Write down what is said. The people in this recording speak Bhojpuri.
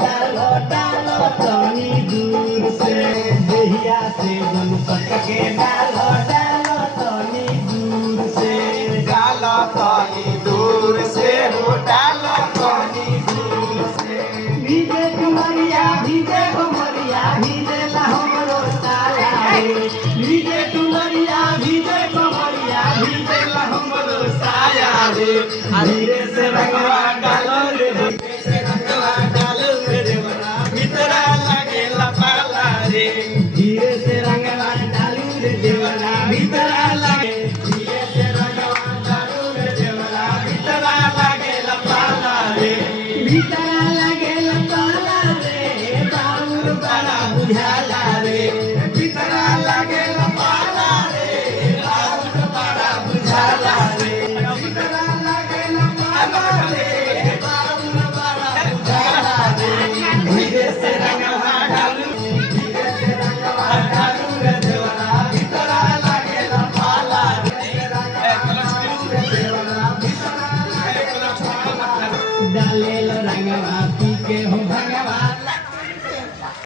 डालो डालो तनी दूर से देहिया से जन सटके डालो डालो तनी दूर से डालो तनी दूर से हो डालो तनी दूर से भीजे कुमरिया भीजे ला हमरो साया रे भीजे कुमरिया भीजे ला हमरो साया रे धीरे से रंगवा डालो रे धीरे से रंगवा डालो रे देवरा भीतरा लागेला पाला रे धीरे से रंगवा डालू रे देवरा भीतरा लागे धीरे से रंगवा डालो रे देवरा भीतरा लागेला पाला रे भीतरा लागे लपाला रे बाउर बड़ा बुझाला रे भीतरा लागेला पाला रे बाउर बड़ा बुझाला